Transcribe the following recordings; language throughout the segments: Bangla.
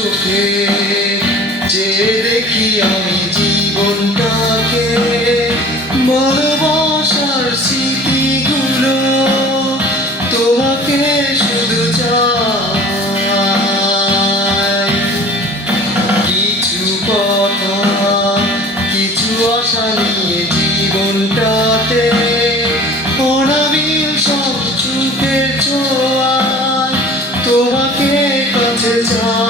চোখে, যে দেখি আমি জীবনটাকে, ভালোবাসার স্মৃতিগুলো তোমাকে শুধু চাই। কিছু কথা, কিছু আশা নিয়ে জীবনটাতে সব চোখের ছোঁয়া তোমাকে কাছে চাই।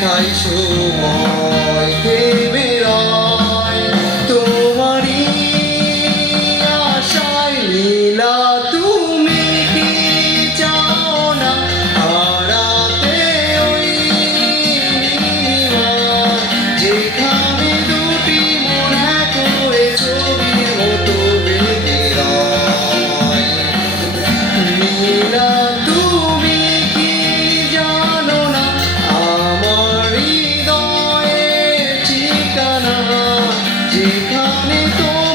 তাই সময় দেবে ที่เธอในตัว